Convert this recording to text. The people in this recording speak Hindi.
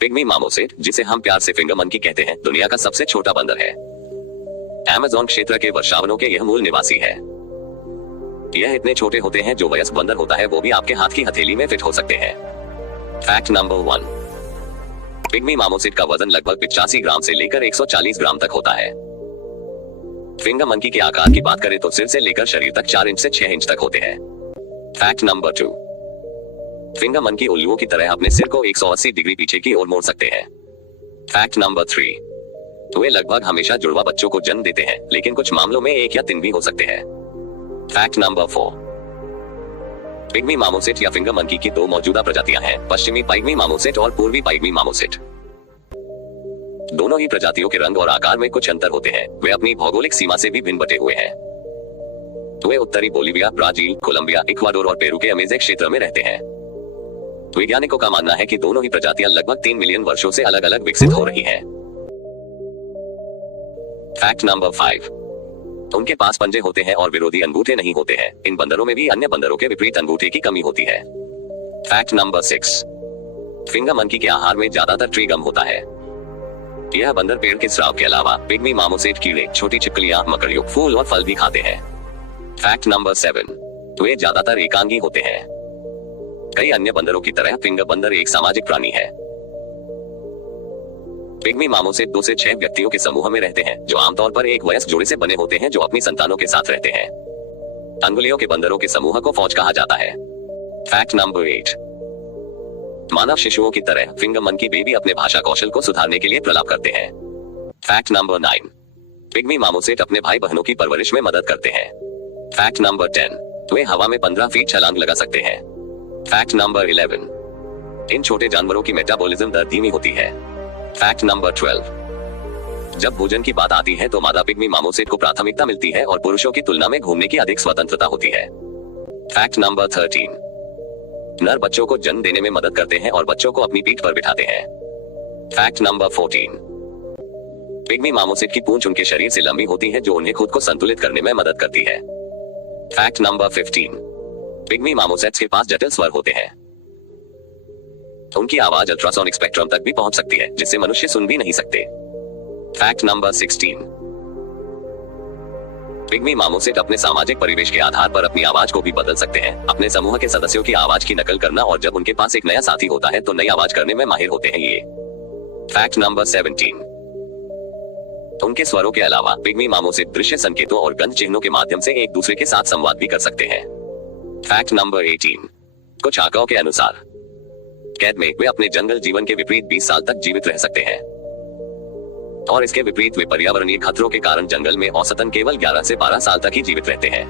पिग्मी मामोसेट, जिसे हम प्यार से फिंगर मंकी कहते हैं, दुनिया का सबसे छोटा बंदर है। अमेज़न क्षेत्र के वर्षावनों के यह मूल निवासी है। यह इतने छोटे होते हैं जो वयस्क बंदर होता है वो भी आपके हाथ की हथेली में फिट हो सकते हैं। फैक्ट नंबर 1, पिग्मी मामोसेट का वजन लगभग 85 ग्राम से लेकर 140 ग्राम तक होता है। फिंगर मंकी के आकार की बात करें तो सिर से लेकर शरीर तक 4 इंच से 6 इंच तक होते हैं। फैक्ट नंबर 2, फिंगर मंकी उल्लुओं की तरह अपने सिर को 180 डिग्री पीछे की ओर मोड़ सकते हैं। फैक्ट नंबर 3, वे लगभग हमेशा जुड़वा बच्चों को जन्म देते हैं, लेकिन कुछ मामलों में 1 या 3 भी हो सकते हैं। फैक्ट नंबर 4, पिग्मी मामोसेट या फिंगर मंकी की 2 मौजूदा प्रजातियां हैं, पश्चिमी पिग्मी मामोसेट और पूर्वी पिग्मी मामोसेट। दोनों ही प्रजातियों के रंग और आकार में कुछ अंतर होते हैं। वे अपनी भौगोलिक सीमा से भी भिन्न बटे हुए हैं। वे उत्तरी बोलिविया, ब्राजील, कोलंबिया, इक्वाडोर और पेरू के अमेज़न क्षेत्र में रहते हैं। वैज्ञानिकों का मानना है कि दोनों ही प्रजातियां लगभग 3 मिलियन वर्षों से अलग अलग विकसित हो रही हैं। फैक्ट नंबर 5, उनके पास पंजे होते हैं और विरोधी अंगूठे नहीं होते हैं। इन बंदरों में भी अन्य बंदरों के विपरीत अंगूठे की कमी होती है। फैक्ट नंबर 6, फिंगर मंकी के आहार में ज्यादातर ट्री गम होता है। यह बंदर पेड़ के स्राव के अलावा पिग्मी मामोसेट कीड़े, छोटी छिपकलियां, मकड़ियों, फूल और फल भी खाते हैं। फैक्ट नंबर 7, वे ज्यादातर एकांगी होते हैं। कई अन्य बंदरों की तरह फिंगर बंदर एक सामाजिक प्राणी है। पिग्मी मामोसेट 2 से 6 व्यक्तियों के समूह में रहते हैं, जो आमतौर पर एक वयस्क जोड़े से बने होते हैं जो अपनी संतानों के साथ रहते हैं। अंगुलियों के बंदरों के समूह को फौज कहा जाता है। फैक्ट नंबर 8, मानव शिशुओं की तरह फिंगर मंकी बेबी अपने भाषा कौशल को सुधारने के लिए प्रलाप करते हैं। फैक्ट नंबर 9, पिग्मी मामोसेट अपने भाई बहनों की परवरिश में मदद करते हैं। फैक्ट नंबर 10, वे हवा में 15 फीट छलांग लगा सकते हैं। फैक्ट नंबर 11, इन छोटे जानवरों की मेटाबॉलिज्म दर धीमी होती है। फैक्ट नंबर 12, जब भोजन की बात आती है तो मादा पिग्मी मामोसेट को प्राथमिकता मिलती है और पुरुषों की तुलना में घूमने की अधिक स्वतंत्रता होती है। फैक्ट नंबर 13, नर बच्चों को जन्म देने में मदद करते हैं और बच्चों को अपनी पीठ पर बिठाते हैं। फैक्ट नंबर 14, पिग्मी मामोसेट की पूंछ उनके शरीर से लंबी होती है जो उन्हें खुद को संतुलित करने में मदद करती है। फैक्ट नंबर 15, पिग्मी मामोसेट्स के पास जटिल स्वर होते हैं। उनकी आवाज अल्ट्रासोनिक स्पेक्ट्रम तक भी पहुंच सकती है, जिससे मनुष्य सुन भी नहीं सकते। फैक्ट नंबर 16, पिग्मी मामोसेट अपने सामाजिक परिवेश के आधार पर अपनी आवाज को भी बदल सकते हैं। अपने समूह के सदस्यों की आवाज की नकल करना और जब उनके पास एक नया साथी होता है तो नई आवाज करने में माहिर होते हैं ये। फैक्ट नंबर 17, उनके स्वरों के अलावा पिग्मी मामोसेट दृश्य संकेतों और गंध चिन्हों के माध्यम से एक दूसरे के साथ संवाद भी कर सकते हैं। फैक्ट नंबर 18, कुछ आंकड़ों के अनुसार कैद में वे अपने जंगल जीवन के विपरीत 20 साल तक जीवित रह सकते हैं और इसके विपरीत वे पर्यावरणीय खतरों के कारण जंगल में औसतन केवल 11 से 12 साल तक ही जीवित रहते हैं।